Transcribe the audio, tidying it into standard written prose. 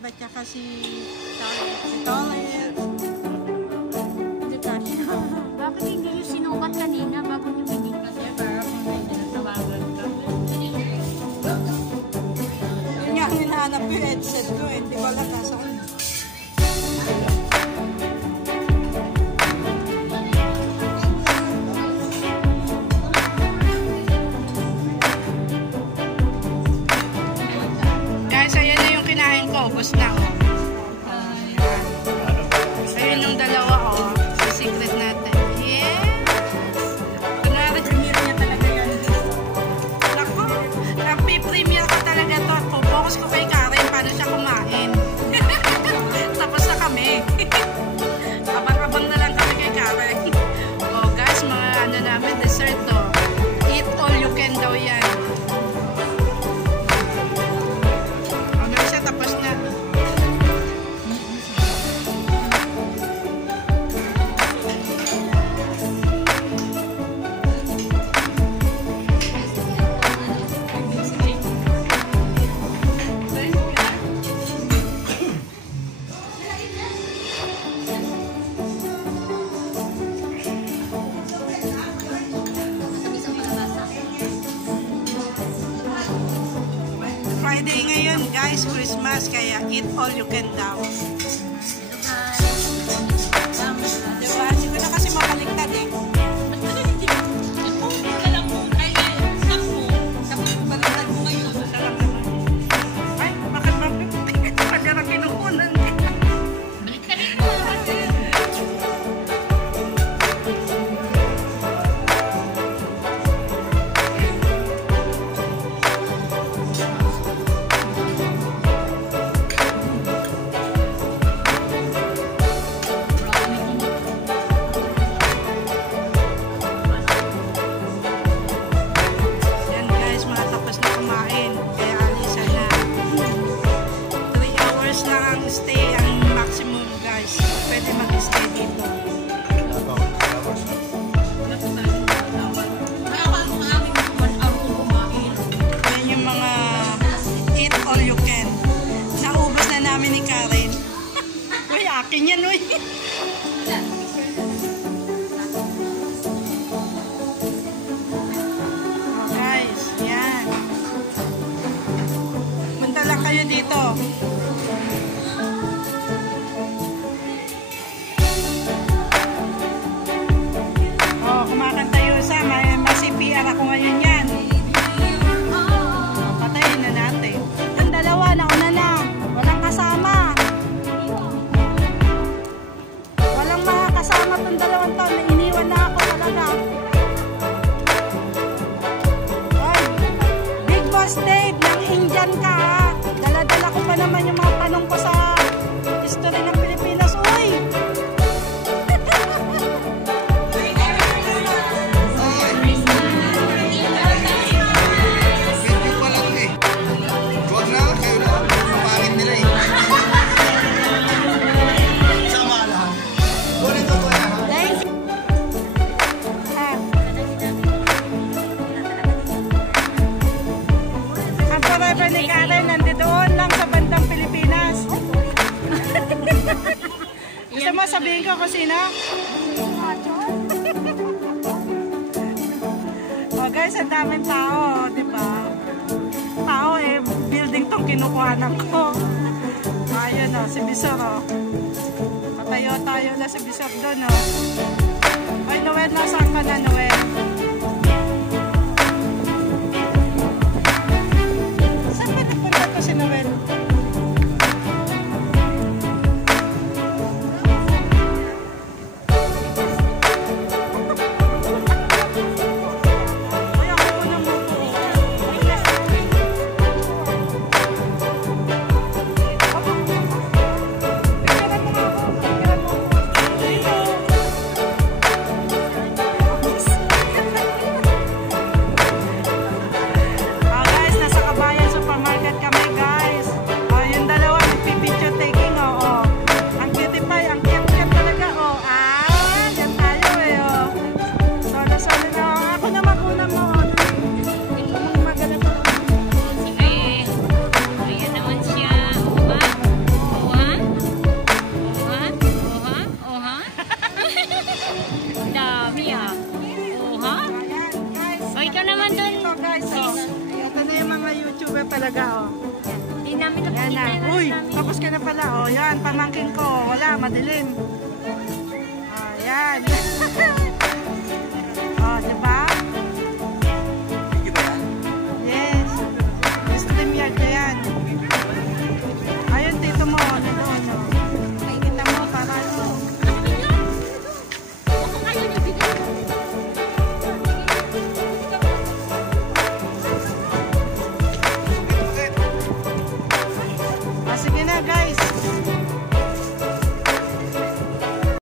Steve at saka si Tolet. Hindi kasi. Bakit hindi yung sinukat kanina bago yung binig? Kasi para kung may tinatawagan ka. Yun nga, hinahanap yung headset ko eh. Hindi ko alam nasaan. Guys, ayan na yung kinain ko. Ubus na oh. Ayun yung dalawa oh. Sa secret natin. Yes! Kunwari, premier niya talaga yan. Naku, napi-premier ko talaga to. Focus ko kay Karen paano siya kumain. Tapos na kami. Abang-abang na lang kami kay Karen. Oh guys, mga ano namin, dessert to. Eat all you can daw yan. Hanggang siya tapos na. Friday ngayon guys, Christmas, kaya eat all you can daw. Diba? Hindi ko na kasi mabaliktad eh. Ay, bakit mabaliktad? Pagkara kinukunan eh. Yan guys, matapos na kumain. Kaya alisa na. 3 hours lang ang stay, ang maximum guys. Pwede mag-stay dito. Yan yung mga eat all you can. Naubos na namin ni Karen. Uy, akin yan uy. Oh, guys, yan. Punta lang kayo dito. Oh, kumakanta yun sa CPR ako ngayon yan. Patayin na natin. Yung dalawa, nauna na. Walang kasama. Walang mga kasama itong dalawang taon. Iniwan na ako talaga. Ay, Big Boss Dave, ng Indian ka ha. Dala-dala ko pa naman yung mga tanong ko sa history ng Pilipinas. Uy! Ang forever ni Karen nandoon lang sa bandang Pilipinas. Gusto mo sabihin ko kung sino? Oh guys, ang daming tao, di ba? Tao eh, building tong kinukuhanan ko. Ayun o, si Bisor o. Patayo-tayo na si Bisor doon o. Ay, Noel, nasaan ka na, Noel? Saan ba nagpunta ko si Noel? Ay, ako muna mo po. Pagkaran mo nga ako. Pagkaran mo ako. Guys, nasa Kabayan Supermarket kami guys. talaga, oh. Hindi namin Yan nakikita na. yung Uy, namin. tapos ka na pala, oh. Yan, pamangkin ko. Wala, madilim. Oh, yan.